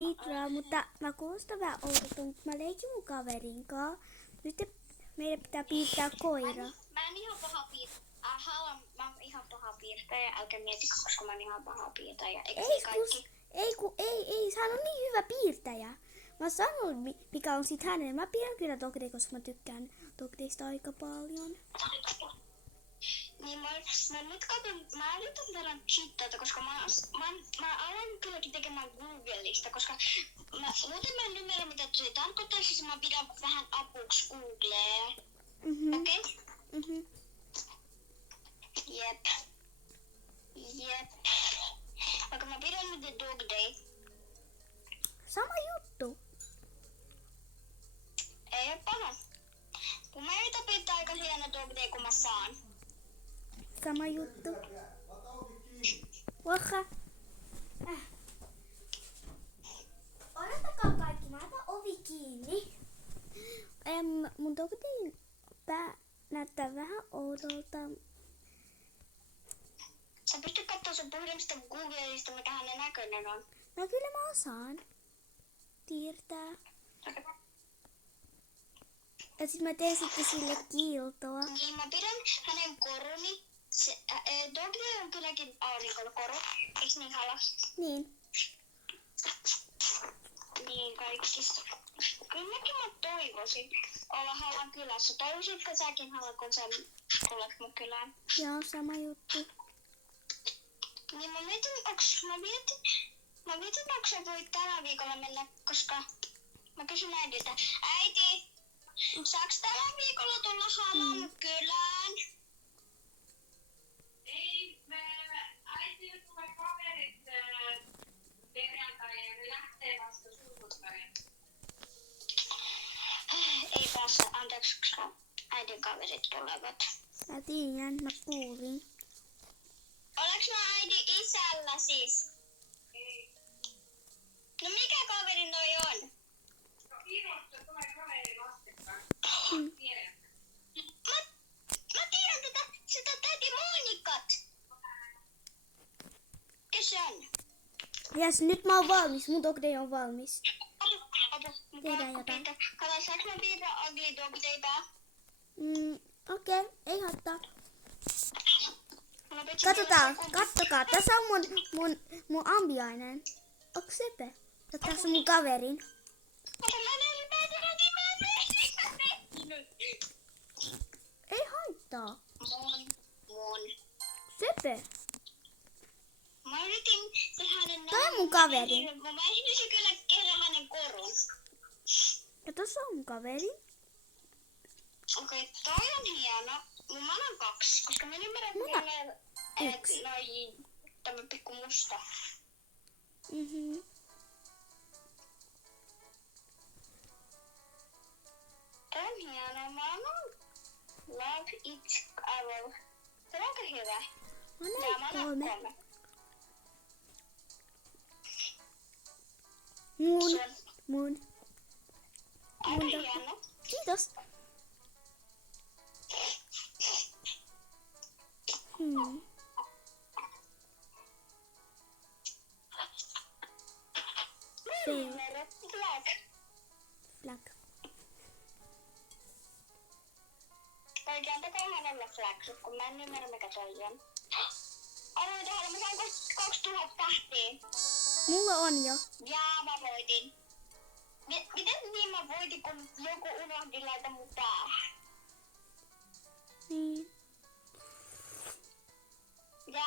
Itraa, mutta mä kuulostan vähän oudolta, mutta mä leikin mun kaverin kanssa. Nyt meidän pitää piirtää koira. Mä en ihan paha piirtäjä. Mä oon ihan paha piirtäjä. Älkää miettikö, koska mä oon ihan paha piirtäjä. Ei, hän on niin hyvä piirtäjä. Mä oon sanonut, mikä on sit hänelle. Mä piirrän kyllä Dogdeja, koska mä tykkään Dogdeista aika paljon. Niin mä nyt katson, mä yritän verran cheatata, koska mä aloin kylläkin tekemään Googlesta, koska muuten mä en ymmärrä, mitä se tarkoittaa, siis mä pidän vähän apuksi Googleen. Okei? Mhm. Jep. Vaikka mä pidän nyt Dog Day. Sama juttu. Ei oo paha. Kun mä yritän pitää aika hieno Dog Day, kun mä saan. Sama juttu. Waha. Odottakaa kaikki, mä laitan ovi kiinni. Mun Dogdein pää näyttää vähän oudolta. Sä pystyt katsoa sun puhelimesta Googlesta, mikä hänen näköinen on. No kyllä mä osaan tiirtää. Ja sit mä teen sitten sille kiiltoa. Niin mä pidän hänen koruni. Dogday on kylläkin aurinkokoru. Eiks niin halas? Niin. Niin kaikista. Kylläkin mä toivoisin olla Hallan kylässä. Toivoisitko säkin Halla, kun sä tulet mun kylään? Joo, sama juttu. Niin mä mietin, onko sä voit tällä viikolla mennä, koska mä kysyn äidiltä. Äiti, saaks tällä viikolla tulla Hallan kylään? Ei, äiti tulee kaverit perjantai ja ne lähtee vasta sunnuntai. Ei pääse, anteeksi, koska äidin kaverit tulevat. Mä tiedän, mä kuulin. Oleks mä äidin isällä siis? Ei. No mikä kaveri noi on? No Irosta tulee kaveri lasten kanssa. Tiedän. Mä tiedän sitä täti Monikat. Kes se on? Jes, nyt mä oon valmis. Mun Dogday on valmis. Apu. Tehdään jotain. Kato, saaks mä piirtää Ugly Dogdayta? Okei, ei haittaa. Katsotaan, kattokaa. Tässä on mun ambiainen. Onks Sepe? Tässä on mun kaverin. Ei haittaa. Mun. Sepe. Mä yritin se hänen Toi on mun kaveri. Mä yritin kyllä kerran hänen korun. Ja tossa on mun kaveri. Okei, toi on hieno. Mä annan 2, koska mä ymmärrän, että tämä pikku musta. Toi on hieno. Mä annan Love It Arrow. Se on aika hyvä. Mä Mä annan 3. Mun. Aika hieno. Kiitos. Numero Black. Flag. Oikein tekee hänelle flagsut, kun mä en ymmärrä mikä toi on. Arvoita Halla, mä saan 2000 tähtiä. Mulla on jo. Jaa, mä voitin. Miten niin mä voitin, kun joku unohdi laita mun päähän? Niin. Ja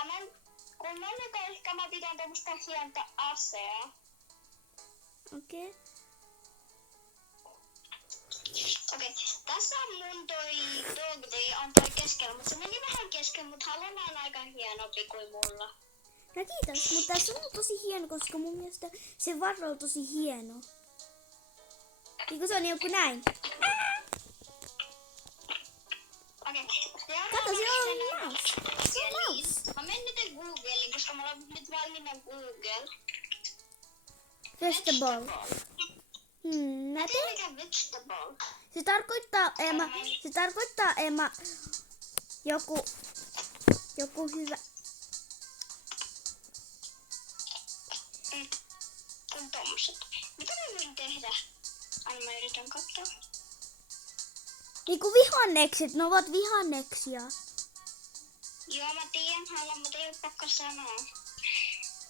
kun mä nyt ehkä mä pidän tämmöstä hientä asea. Okei. Okei, tässä on mun toi Dogday on toi keskellä, mutta se meni vähän kesken, mutta Hallalla on aika hienompi kuin mulla. No kiitos, mutta tässä on tosi hieno, koska mun mielestä se varro on tosi hieno. Niin se on joku näin. Okei, Kato, se on mouse. Se on mouse. Mä menen nyt Googleen, koska mulla on nyt valmiina Google. Vegetable. Mä teen. Mikä vegetable? Se tarkoittaa Emma joku hyvä. tommoset. Mitä mä voin tehdä? Aina mä yritän katsoa. Niinku vihannekset, ne ovat vihanneksia. Joo, mä tiedän, mutta ei oo pakko sanoa.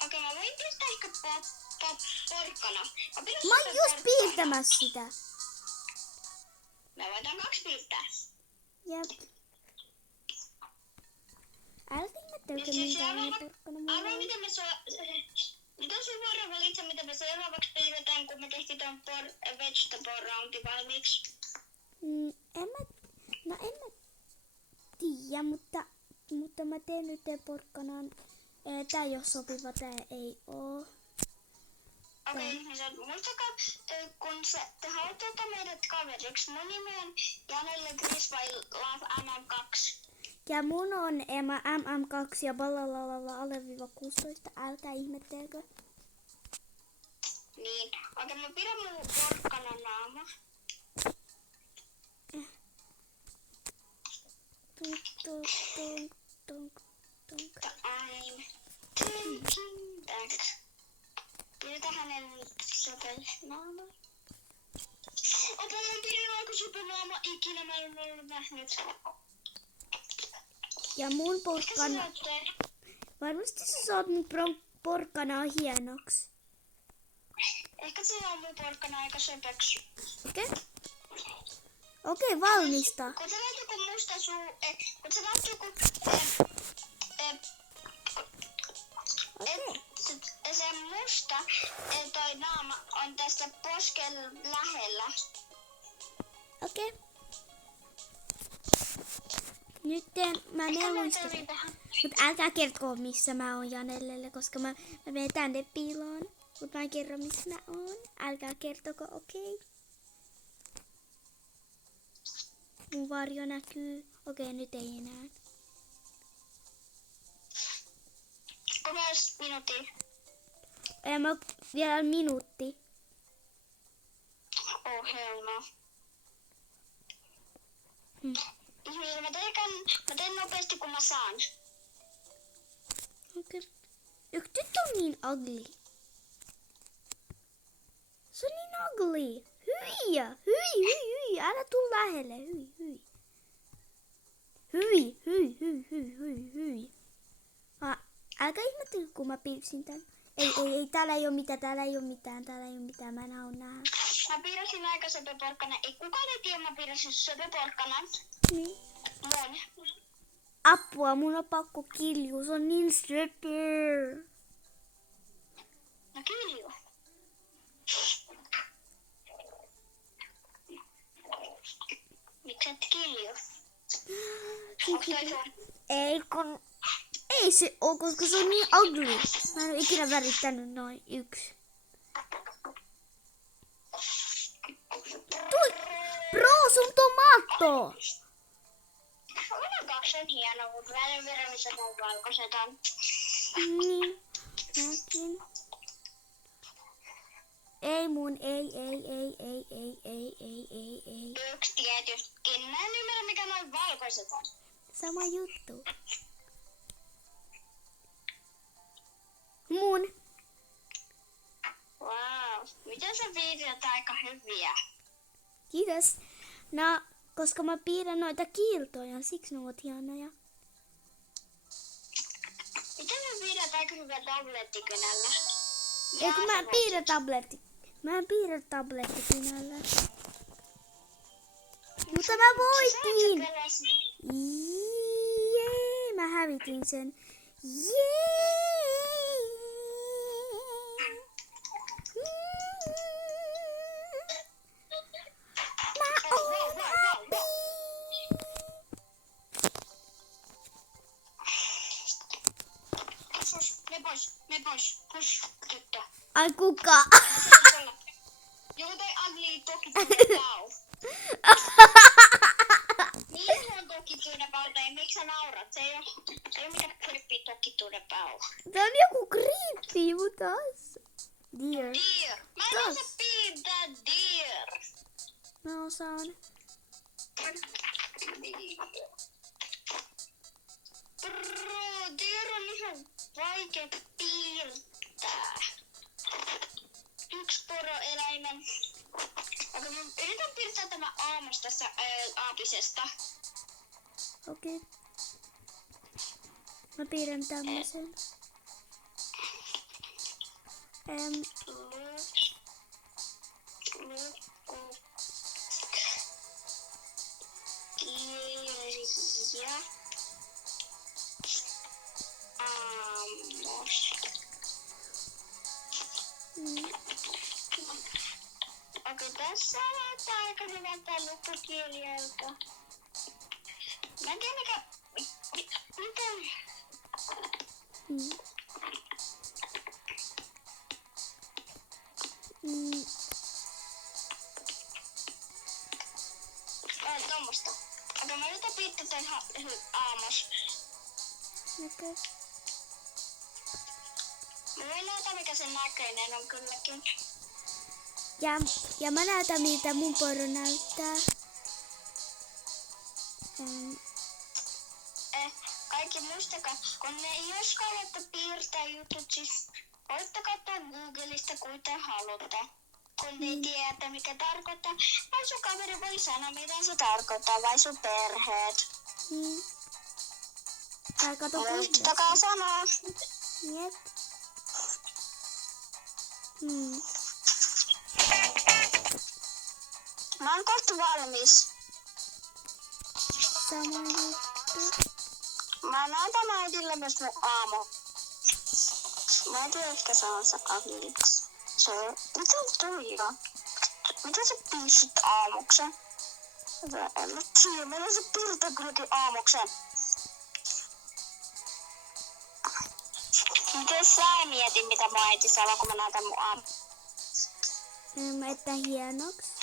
Okei, mä voin pistää ehkä porkkana. Mä oon just piirtämässä sitä. Me voidaan 2 piirtää. Jep. Älkää ihmettelkö Ja minkälainen porkkana mulla arvaa, on. mitä sun vuoro valitse, mitä me seuraavaksi piirretään, kun me tehtiin ton vegetable roundi valmiiksi? En mä tiedä, mutta mä teen nyt porkkanan. Tää ei oo sopiva, tää ei oo. Okei, niin muistakaa, kun te haluatte ottaa meidät kaveriksi. Mun nimi on Janelle Gris vai Love MM2. Ja mun on Emma MM2 ja balalala alleviiva 16. Älkää ihmettelkö. Niin, okei, mä pidän mun porkkanan naama. Tunk. I'm thinking back. Pidetään hänen sopelnaama. Opa, mä pidin aika sopelnaama ikinä, mä en ole nähnyt. Ja mun porkkana. Varmasti sä saat mun porkkanaa hienoksi. Ehkä se on mun porkkana aika söpöksi. Okei, valmista. Kun sä näet joku musta kun sä näet joku se musta toi naama on tässä posken lähellä. Okei. Nyt mä neulostan. Mut älkää kertoo missä mä oon Janellelle, koska mä menen tänne piiloon. Mut mä en kerro missä mä oon. Älkää kertoko, okei? Mun varjo näkyy. Okei, nyt ei enää. 3 minuuttia. Mä vielä minuutti. Oh hell no. Mä teen nopeasti kun mä saan. Okei. Yksi tyttö on niin ugly. Se on niin ugly. Hyi. Älä tuu lähelle. Hyi. Älkää ihmettelä, kun mä piirsin tän. Ei, täällä ei oo mitään, mä en halua nähdä. Mä piirsin aika söpöporkkana. Ei kukaan ei tiedä, mä piirsin söpöporkkanan. Niin. Mun. Apua, mun on pakko kiljua, se on niin söpö. No kilju. Miksi et kilju? Onks toi sun? Ei se oo, koska se on niin ugly. Mä en oo ikinä värittänyt noin yksi. Bro, sun tomaatto! Olen 2 on hieno, mutta mä en tiedä missä tää valkoiset on. Niin, mäkin. Ei. 1 tietystikin. Mä en ymmärrä mikä noin valkoiset on. Sama juttu. Mun. Wow. Miten sä piirrät aika hyviä? Kiitos. No, koska mä piirrän noita kiiltoja, siksi ne ovat hienoja. Miten sä piirrät aika hyvää tablettikynällä? Ei kun mä en piirrä tablettikynällä. Mutta mä voitin! Jee, mä hävitin sen. Mä oon happy! Me pois. Push, tyttö. Ai kuka? Joku toi ugly tokitune pau. Niin se on tokitune pau, tai miksi sä naurat? Se ei oo mikään creepy tokitune pau. Tää on joku creepy, mutta deer. Deer. Mä en osaa piirtää deer. Mä osaan. Bro, deer on ihan vaikea piirtää. yksi poroeläimen. Okei, mä yritän piirtää tämä aamus tässä aapisesta. Okei. Mä piirrän tämmösen. Kirja. Aamos. Okei, tässä näyttää aika hyvältä lukukirjalta. Mä en tiedä mikä... Mitä? Tommosta. Okei, mä yritän piirtää toi aamos. Okei. Mä voin näyttää mikä sen näköinen on kylläkin. Ja mä näytän miltä mun poro näyttää. Kaikki muistakaa, kun ne jos haluatte piirtää jutut, siis voitte katsoa Googlesta kuten haluatte. Kun ei tiedä mikä tarkoittaa, vai sun kaveri voi sanoa mitä se tarkoittaa, vai sun perheet. Tai kato Muistakaa sanoa. Jep. Mä oon kohta valmis. Sama juttu. Mä näytän äidille myös mun aamu. Mä en tiedä, ehkä se on se aviks. Mitä toi on? Mitä sä piirsit aamuksen? En mä tiedä, miten sä piirtää kylläkin aamuksen. Miten sä mietin, mitä mun äiti sanoo, kun mä näytän mun aamu? Että hienoksi.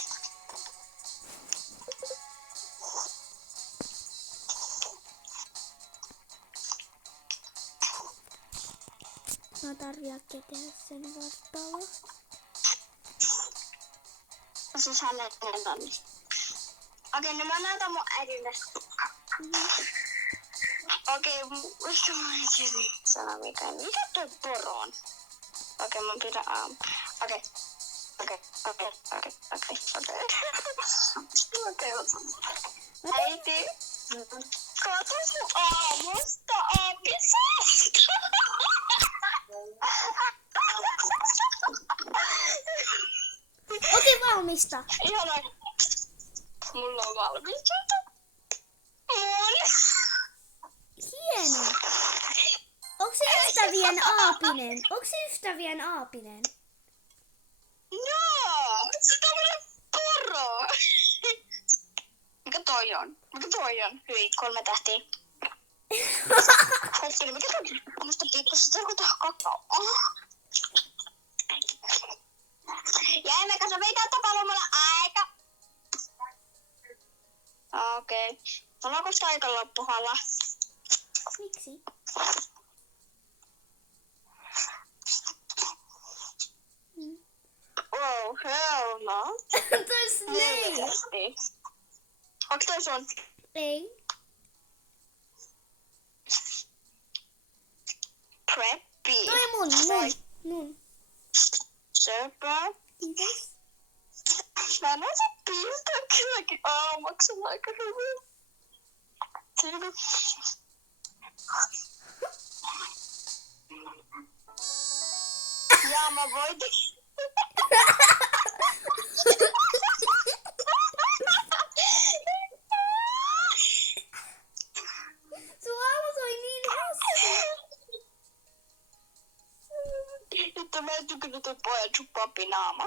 Mä tarvii äkkiä tehdä sen vartalo. Siis hänen tonne. Okei, no mä näytän mun äidille. Okei, mikä mä äidille sanoo mikä? Mikä toi poro on? Okei, mä pidän aamu. Okei. Äiti, katso sun aamusta aapisesta. Okei, valmista. Ihanaa. Mulla on valmista. Hieno. Onko se ystävien aapinen? Onko se ystävien aapinen? Joo, se on tämmönen poro. Mikä toi on? Hyi, 3 tähtiä. Hetkinen, mikä toi on? Musta pikkuisesti tarkoittaa kakao. Ja emmekä sä vei täältä paljon mulle aika. Okei. Onko koska aika loppuhalla? Miksi? Oh, hell no. Toi Snake. Onks toi sun? Ei. Preppy. Toi mun. Söpö. Kiitos. Mä en osaa piirtää kylläkin aamuksella aika hyvin. Ja mä voitin. Sun aamu soi niin hassu. Että mä en tykännyt toi pojan sun papinaama.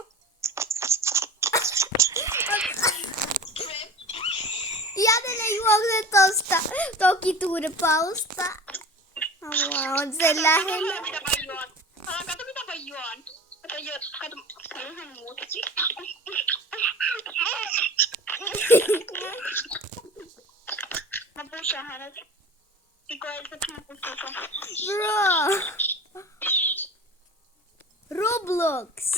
Janelle juokse tosta tokituudepausta. Mä on sen lähellä. Kato mitä mä juon. Kato, mä yhden muutakin. Mä pushaan hänet. Bro. Roblox.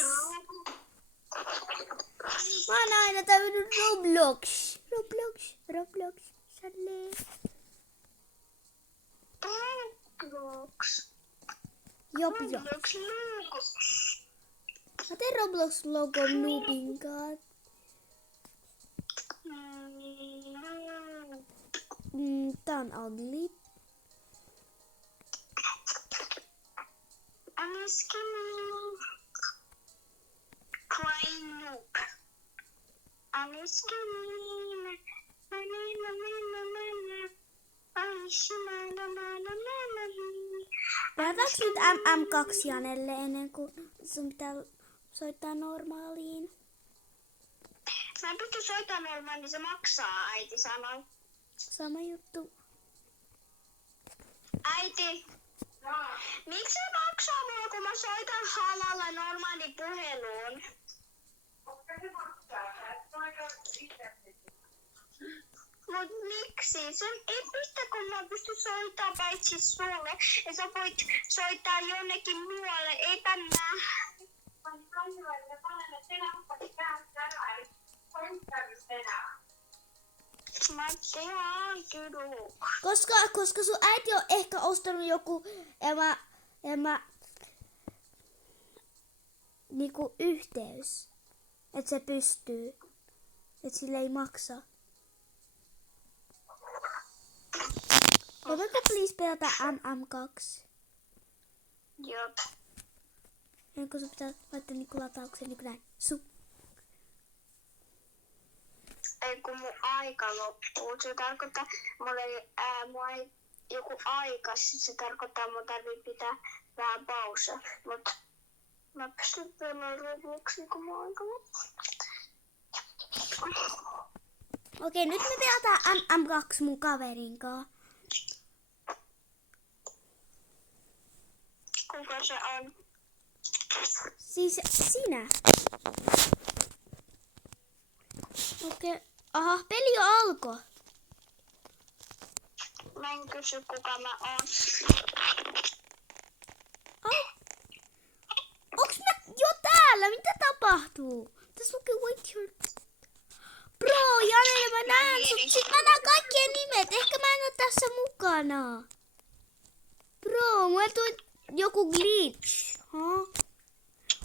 Mä oon aina tämmönen Roblox. Salee. Roblox. Jop. Roblox logo. Mä teen Roblox-logon Noobin kanssa. Tää on ugly. I'm skinny. Crying noob. I'm skinny. Pelataanko nyt MM2 Janelle ennen kuin sun pitää soittaa normaaliin? Mä en pysty soittamaan normaaliin, niin se maksaa, äiti sanoi. Sama juttu. Äiti, miksi se maksaa mulle, kun mä soitan halalla normaali puheluun? Koska se maksaa. Se on aika itse. Mut miksi? Se ei pistä, kun mä pystyn soittamaan paitsi sulle. Ja sä voit soittaa jonnekin muualle. Eipä mä. Mä tehdään kyllä. Koska sun äiti on ehkä ostanut joku niinku yhteys. Että se pystyy. Että sille ei maksa. Voitko please pelata MM2? Jop. Ennen kuin sun pitää laittaa niinku latauksen niinku näin. Ei kun mun aika loppuu. Se tarkoittaa, mulla ei joku aika. Se tarkoittaa, mun tarvii pitää vähän pausa. Mut mä pystyn pelaamaan Robloxia, kun mun aika loppuu. Okei, nyt me pelataan MM2 mun kaverin kanssa. Kuka se on? Siis sinä. Okei. Aha, peli jo alkoi. Mä en kysy, kuka mä oon. Onks mä jo täällä? Mitä tapahtuu? Tässä lukee wait your... Bro, Janelle, mä näen sut. Sit mä näen kaikkien nimet. Ehkä mä en oo tässä mukana. Bro, mulla tuli joku glitch. Huh?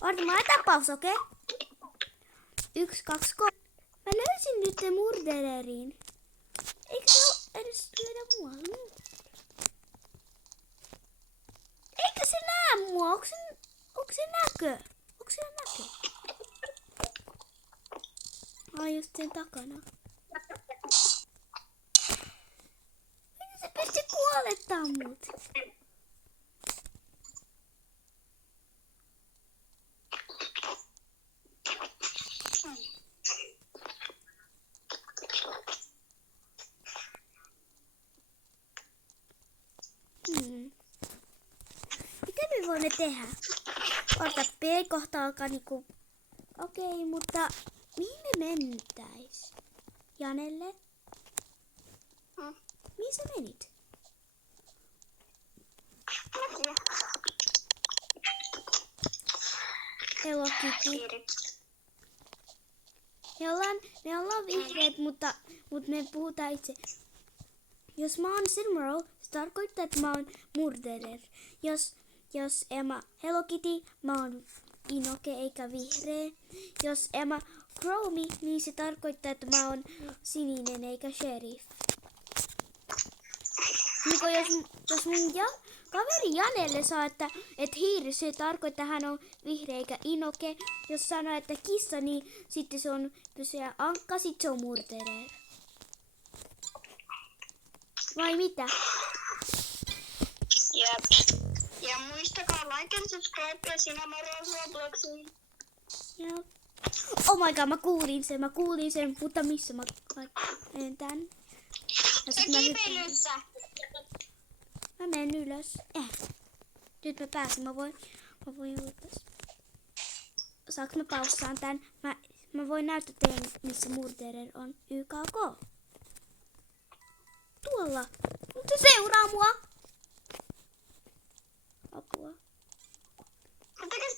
Oota, mä laitan paus, okei? 1, 2, 3. Mä löysin nyt te murdererin. Eikö se oo edes löydä mua? Eikö se näe mua? Onko se näkö? Onko se näkö? Ai just sen takana. Eikö se pysty kuolettaa mut? Mitä me voimme tehdä? Ota, B-kohta alkaa niinku... Okei, mutta mihin me mentäis? Janelle? Mihin sä menit? Hello Kitty. Me ollaan vihreät, mutta me puhutaan itse. Jos mä oon Silmaril, se tarkoittaa, että mä oon murderer. Jos Emma Hello Kitty, mä oon Inoke eikä vihreä. Jos Emma Chromie, niin se tarkoittaa, että mä oon sininen eikä sheriff. Niin jos mun kaveri Janelle saa, että hiiri, se tarkoittaa, että hän on vihreä eikä Inoke. Jos sanoo, että kissa, niin sitten se on pysyä ankka, sitten se on murderer. Vai mitä? Jep. Ja muistakaa like and subscribe ja sinä Robloxiin. Joo. Oh my god, mä kuulin sen, mutta missä mä menen tän? Se kipelyssä. Mä menen ylös. Nyt mä pääsen, mä voin ylös. Saanko mä paussaan tän? Mä voin näyttää teille, missä murderer on. YKK. Tuolla. Mutta se seuraa mua. Apua. Hän tekee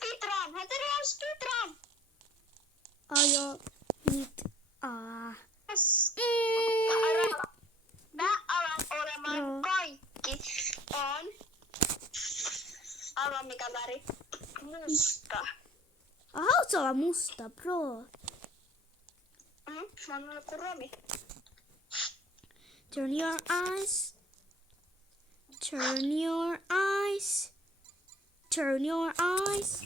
speedrun. Ajo. Nyt. Mä alan olemaan kaikki. On. Arvaa mikä väri. Musta. Haluatko olla musta, bro? Mä oon ollut kuin Romi. Turn your eyes. Turn your eyes. Turn your eyes.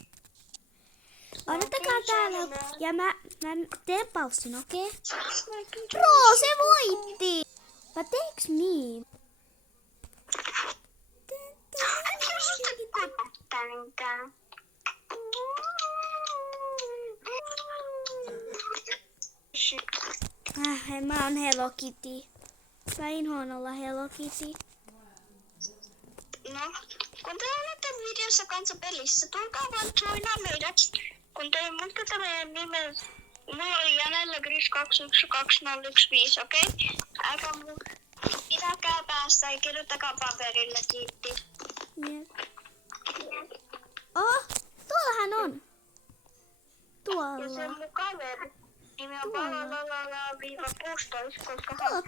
Odottakaa täällä. Ja mä teen paussin, okei? Okay? Bro, se voitti! But thanks me. Äkkiä susta kuipattaa niinkään. Mä oon Hello Kitty. Mä inhoan olla Hello Kitty. No, kun te olette videossa kanssa pelissä, tulkaa vaan joinaa meidät. Kun te muistatte meidän nimen, mulla oli Janella Gris 212015, okei? Älkää pitäkää päästä ja kirjoittakaa paperille, kiitti. Jep. Oh, tuolla hän on. Ja se Tuolla. mun kaveri nimi on Palalala-16, koska Tuolla.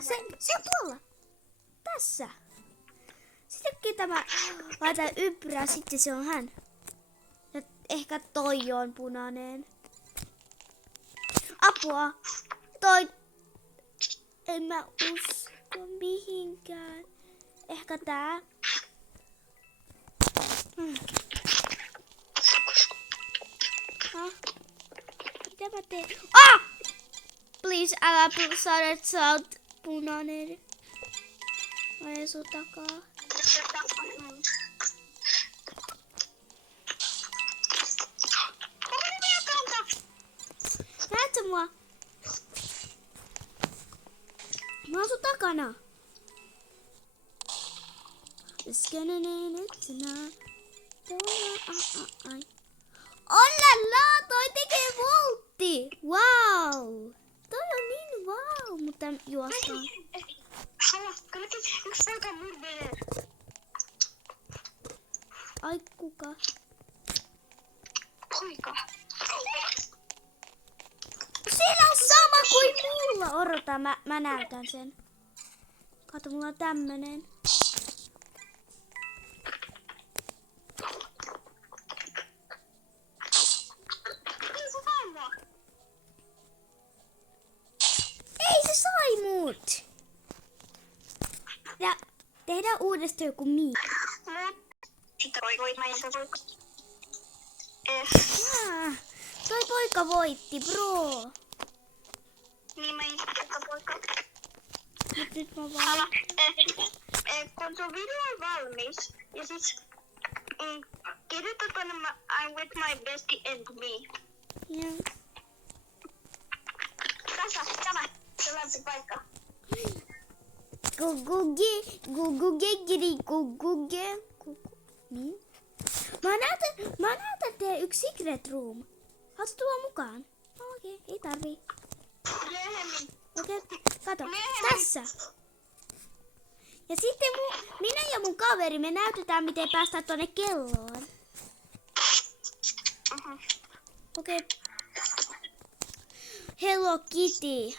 Se on tuolla. Tässä. Sittenkin tämä laita ympyrää, sitten se on hän. Ja ehkä toi on punainen. Apua. Toi. En mä usko mihinkään. Ehkä tää. Mitä mä teen? Ah! Please, älä saada, että sä oot punainen. Mä en sun takaa. Näetkö mua? Mä oon sun takana. It's gonna need it tonight. Ollala, toi tekee voltti. Wow. Toi on niin wow, mutta juostaan. Kylläkin yksi poika on murderer. Ai kuka? Poika. Siinä on sama kuin mulla. Odota, mä näytän sen. Kato, mulla on tämmönen. Ei se sai mut. Ja tehdään uudestaan joku mii. Sitten voi mä en poika. Toi poika voitti, bro. Niin mä en poika. Nyt mä vaan. Kun sun video on valmis, ja siis kirjoita tuonne I'm with my bestie and me. Ja. Tässä, tämä, se lämpi paikka. Guguge. Niin. Mä näytän teille yksi secret room. Haluatko tulla mukaan? Okei, ei tarvii. Myöhemmin. Okei, kato. Tässä. Ja sitten minä ja mun kaveri, me näytetään miten päästään tuonne kelloon. Okei. Hello Kitty.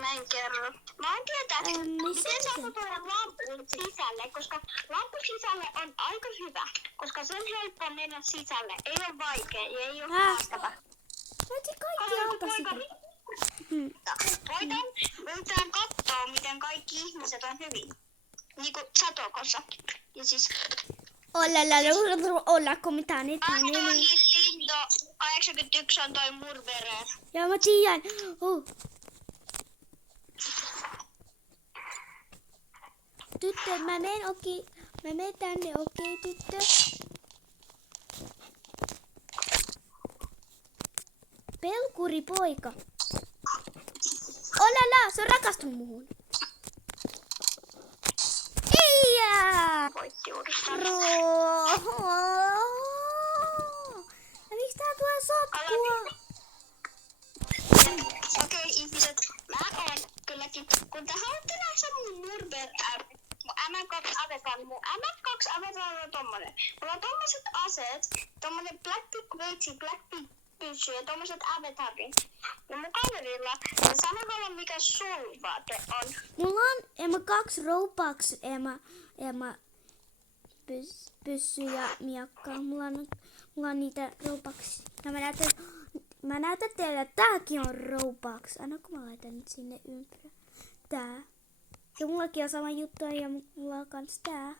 Mä en kerro. Mä en tietää, missä miten se? sä tulla lampun sisälle, koska lampun sisälle on aika hyvä, koska se on helppo mennä sisälle. Ei ole vaikea ja ei ole haastava. Näytin kaikki alta sitä. Voidaan katsoa, miten kaikki ihmiset on hyvin. Niinku Satokossa. Ja siis Ollako mitään niitä? Antoni Lindo 81 on toi murderer. Ja mä tiedän. Tyttö, mä menen, okei. Mä menen tänne, okei, tyttö. Pelkuri poika. Olala, se on rakastunut muhun. Eijää! Voitti uudestaan. Ja miksi tää tulee sotkua? Okei, ihmiset. Mä oon kylläkin, kun te haluatte nähdä mun murder mun M2-avetaan, mun M2-avetaan on tommonen. Mulla on tommoset aseet, tommonen Blackpink Veitsi, Blackpink Pyssy ja tommoset avetarit. Ja mun kaverilla, sanokaa mikä sun vaate on. Mulla on Emma 2 Robux, Emma pyssy ja miakkaa. Mulla on niitä Robux. Ja mä näytän teille, että tääkin on Robux. Anna kun mä laitan nyt sinne ympärille. Tää. Ja mullakin on sama juttu ja mulla on kans tää.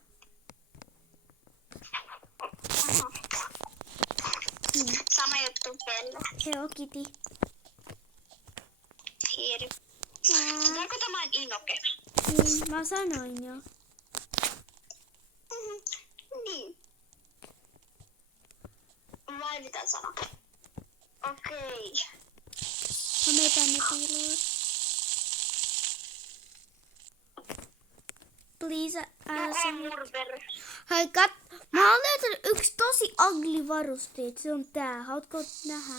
Sama juttu Bella. Hello Kitty. Hiiri. Onko tämä Inoke? Niin, mä sanoin jo. Niin. Vai mitä sanoa? Okei. Mä menen tänne piiloon. Please, älä sano. Murder. Hei, mä oon löytänyt yksi tosi ugly varusteet. Se on tää. Haluatko nähdä?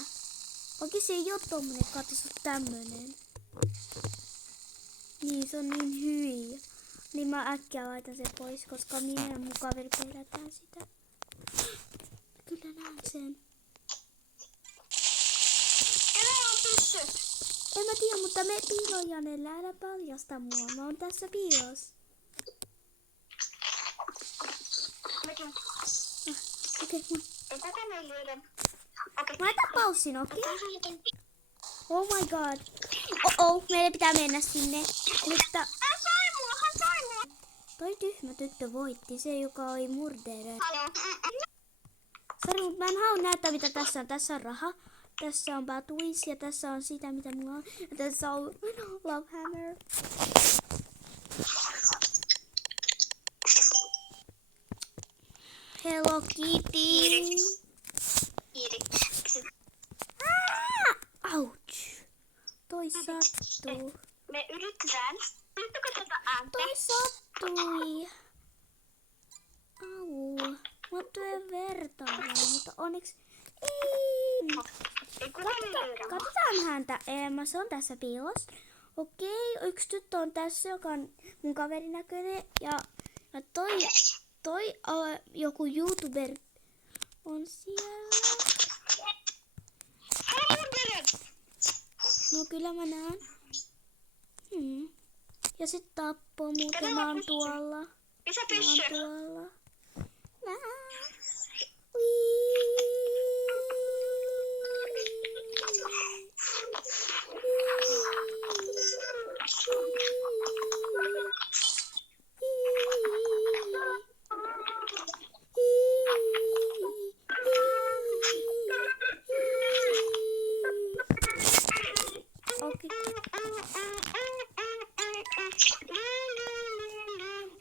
Oikein se ei oo tommonen. Katso, se on tämmönen. Niin, se on niin hyi. Niin mä äkkiä laitan sen pois, koska minä ja mun kaveri pelätään sitä. Kyllä näen sen. Kenellä on pyssy? En mä tiedä, mutta me piiloon, Janelle. Älä paljasta mua. Mä oon tässä piilossa. Mekin. Okei, Ei kukaan ei löydä. Okei. mä laitan paussin, okei? Oh my god. Meidän pitää mennä sinne. Mutta Hän sai mua. toi tyhmä tyttö voitti. Se, joka oli murderer. Haloo. Sori, mutta mä en halua näyttää, mitä tässä on. Tässä on raha. Tässä on Batwis ja tässä on sitä, mitä mulla on. Ja tässä on Love Hammer. Hello Kitty. Hiiri. Ouch. Toi sattuu. Me yritetään. Yrittäkö tätä ääntä? Toi sattui. Au. Mä tuon verta, mutta onneksi ei. Ei kukaan ei löydä. Katsotaan häntä. Emma, se on tässä piilossa. Okei, yksi tyttö on tässä, joka on mun kaverin näköinen. Ja toi joku YouTuber on siellä. Hän on murderer. No kyllä mä näen. Ja sit tappoo muuten. Mä oon tuolla. Missä Mä pyssy? oon tuolla.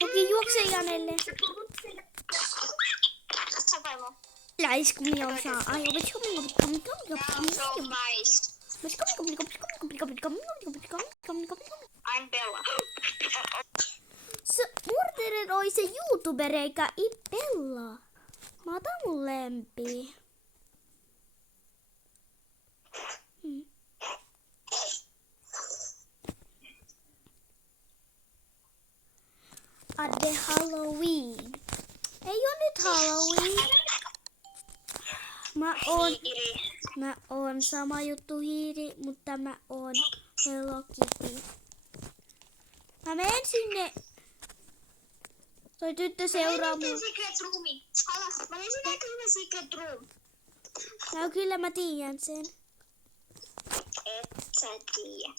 Okei, juokse Janelle. Läisk minä osaa. Ai, oletko minä? So nice. I'm Bella. Se murderer oli se YouTuber eikä Bella. Mä otan mun lempi. Adde Halloween. Ei oo nyt Halloween. Mä oon sama juttu hiiri, mutta mä oon Hello Kitty. Mä menen sinne. Toi tyttö seuraa mua. Secret roomi. Alas, mä löysin aika hyvä secret room. No kyllä mä tiedän sen. Et sä tiedä.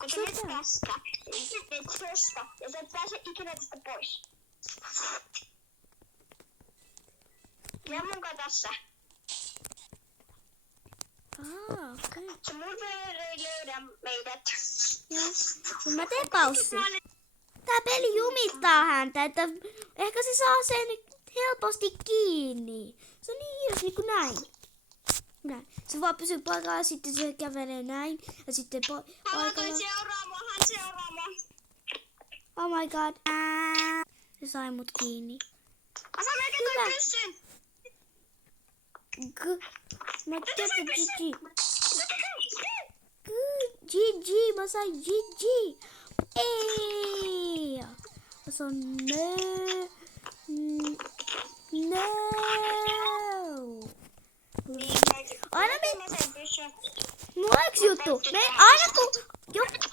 Kun sä menet tästä, niin sä menet tosta ja sä et pääse ikinä tästä pois. Ja munkaan tässä. Okei. Se murderer ei löydä meidät. Joo. Mut mä teen paussi. Tää peli jumittaa häntä, että ehkä se saa sen helposti kiinni. Se on niin hidas niin kuin näin. Näin. Se vaan pysyy paikalla ja sitten se kävelee näin. Ja sitten paikalla. Hän seuraa mua. Oh my god. Se sai mut kiinni. Mä saan melkein toi pyssyn. Mä tein GG. Mä sain GG. Ei. Se on no. Aina mulla on yksi juttu. Aina kun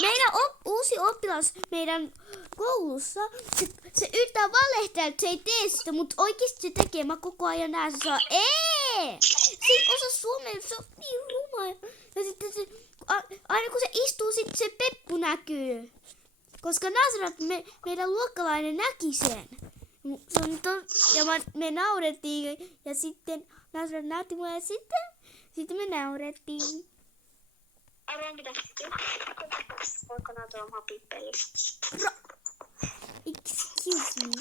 meidän uusi oppilas meidän koulussa se yrittää valehtella, että se ei tee sitä, mutta oikeasti se tekee. Mä koko ajan näen, se saa se ei osaa suomea, se on niin ruma. Ja sitten se, aina kun se istuu, sitten se peppu näkyy. Koska Nasrat, meidän luokkalainen näki sen. Se on ja me naurettiin ja sitten Nasrat näytti mulle ja sitten me naurettiin. Arvoin mitä? Voiko näyttää omaa pippelistä? Excuse me.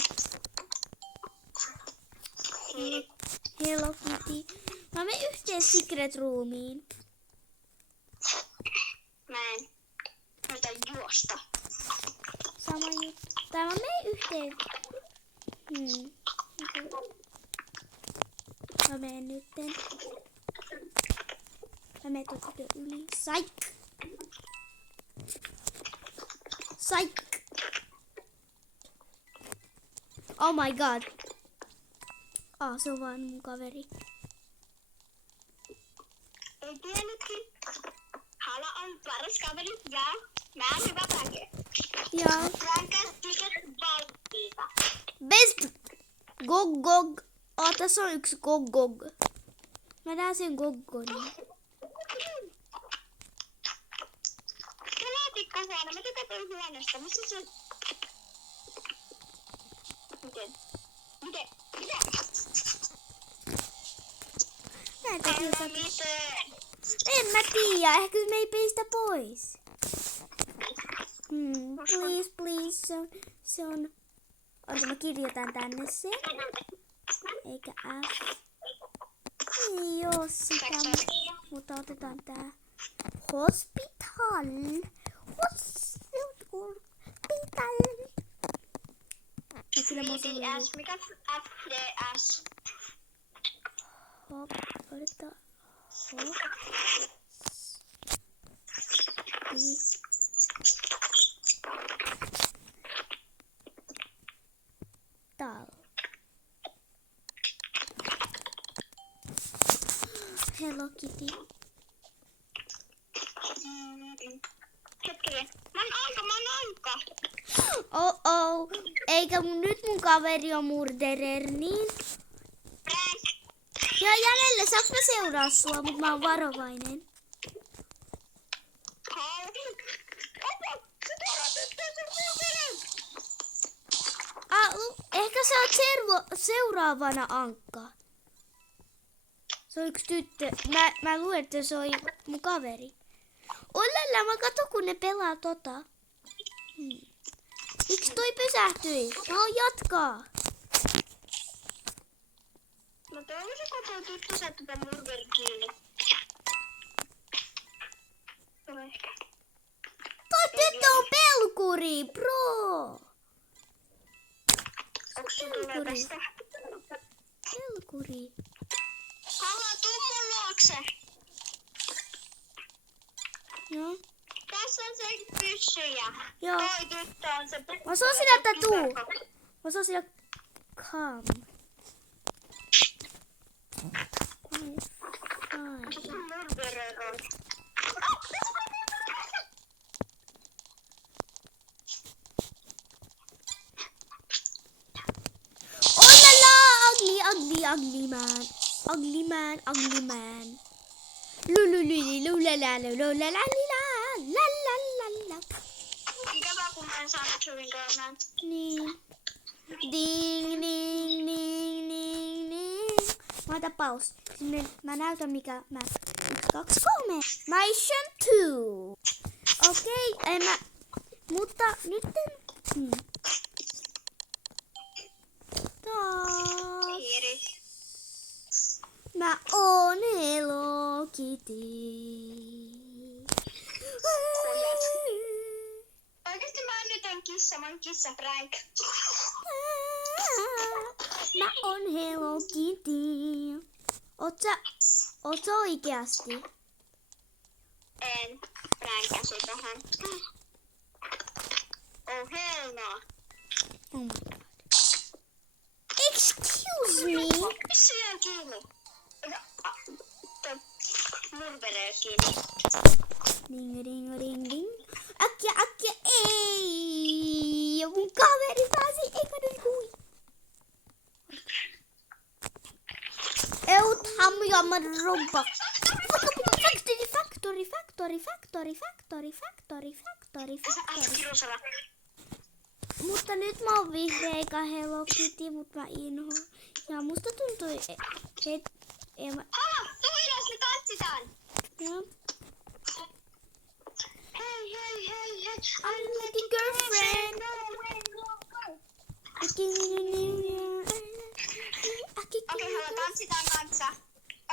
Hello Kitty. Mä menen yhteen secret roomiin. Mä en. Mä yritän juosta. Sama juttu. Tai mä menen yhteen. Mä menen nytten. Mä menen tuota yli. Psych! Psych! Oh my god. Se on vaan mun kaveri. Ei tiennytkin. Hala on paras kaveri ja mä oon hyvä päke. Joo. Rankas tiket valttiita. Best! Gog. Tässä on yksi gog. Mä näen sen goggon. Se laatikkohuone. Mä tykätään huoneesta. Missä se... Miten? En mä tiedä. Ehkä me ei peistä pois. Please. Se on... Mä kirjoitan tänne sen. Eikä F. Ei oo sitä, mutta otetaan tää. Hospital. Ja kyllä mä osaan FDS. Mikä FDS? Hop. Otetaan. Hello Kitty. Hetkinen. Mä oon anka. Oh. Eikä nyt mun kaveri on murderer, niin? Ja Janelle, saanko mä seuraa sua, mutta mä oon varovainen. Ehkä sä oot seuraavana Ankka. Se on yksi tyttö. Mä luulen, että se on mun kaveri. Ollella, mä katson, kun ne pelaa tota. Miksi toi pysähtyi? Mä oon jatkaa. No toivoisin, kun tuo tyttö saa tätä murderin kiinni. Ehkä. Toi tyttö on pelkuri, bro. Onko se tulee tästä? Pelkuri. Hala, tuu mun luokse. Joo. Tässä on se pyssyjä. Joo. Toi tyttö on se pyssyjä. Mä sanon sinä, että tuu. Mä sanon sinä, come. Se on murderer. Ugly man. Ikävää, kun mä en saanut hyvin käymään. Niin. Ding. Mä otan paus. Mä näytän mikä mä. 1, 2, 3. Mission 2. Okei, mutta nyt taas. Kiitos. Mä oon Hello Kitty. Oikeesti mä nyt on kissa, mä oon kissa prank. Mä oon Hello Kitty. Oot sä oikeasti? En pränkäsi tähän. Oh hell no. Oh my god. Excuse me. Pissyjään kiinni. Murderer kiinni. Ding. Äkkiä, ei. Ja mun maailman rompa. Factory. Mutta nyt mä oon vihreä eikä Hello Kitty, mut mä inhoan. Ja musta tuntui, Hala, tuu ylös, me tanssitaan. Joo. Hei. I'm like a girlfriend. Okei, Hala, tanssitaan kanssa.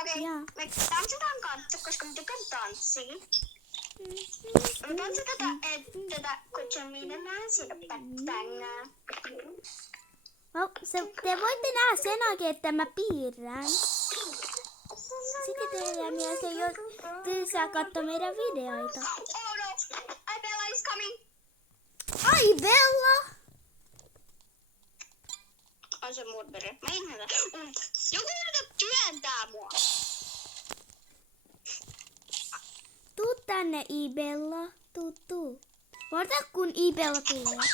Okei, Joo. me tanssitaan kanssa, koska me tykkään tanssia. Me tanssitaan tätä kutsuminen siinä pängää. Te voitte nähdä sen oikein, että mä piirrän. Sitten teidän mielestä jo tylsää katsoa meidän videoita. Oh no, Bella is coming. Ai Bella! On se murmeri. Mä inhoan. Joku yritää työntää mua. Tuu tänne Ibella. Tuu. Odota kun Ibella tulee.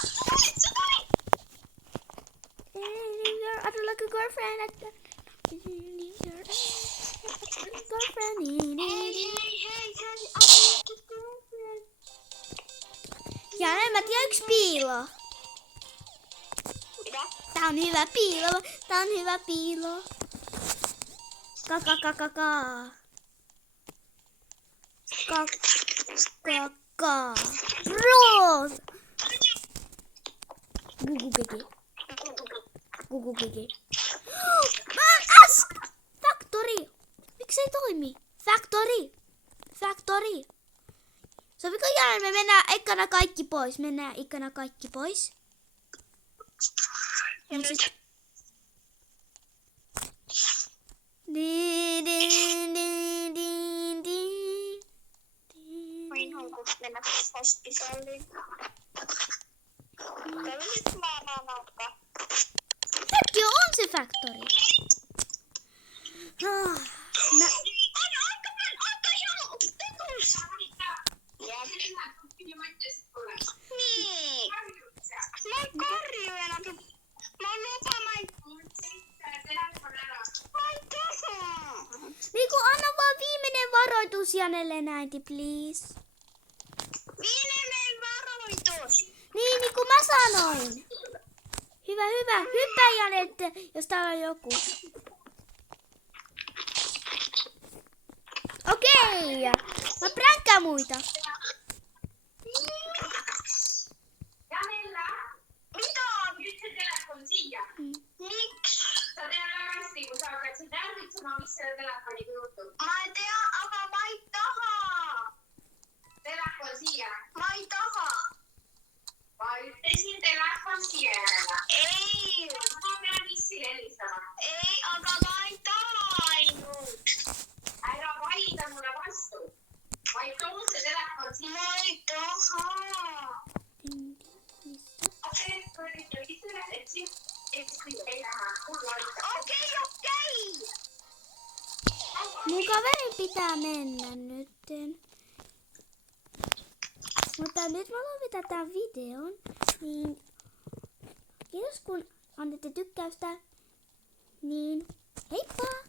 I don't like a girlfriend. Ja en mä tiedä yksi piilo. Mitä? Tää on hyvä piilo. Kaka. Bro! Gugu. Factory! Miksei toimi? Factory! Sopiko Jana, me mennään ekana kaikki pois. Ja nyt. Mä inhoan, kun mennä hospitaliin. Täällä on nyt maananauka. Hetkö on se Factory? Niin. Mä oon korjuena. Mä oon Niinku anna vaan viimeinen varoitus Janelle näinti, please. viimeinen varoitus. Niin kuin mä sanoin. Hyvä. Hyppää Janette, jos täällä on joku. Okei. Mä pränkkään muita. Janella, Mitä? nyt se telefon siellä. Miksi? Sä tehdään rasti, kun sä alkat sen tarvitsemaan, missä se telefoni juttu. Mä en tiedä, aga mä ei taha. Telefon siellä. Mä ei taha. Mä yhteisin telefon siellä. Ei. Mä oon meidän missille elistämään. Ei, aga mä en taha ainut. Älä valita mulle vastuun. Vai tuun se telefon siellä. Mä ei taha. Okei, yritin itselle etsi. Ei tähän. Okei. Mun kaverin pitää mennä nytten. Mutta nyt mä lopetan tämän videon. Niin kiitos kun annatte tykkäystä. Niin heippa!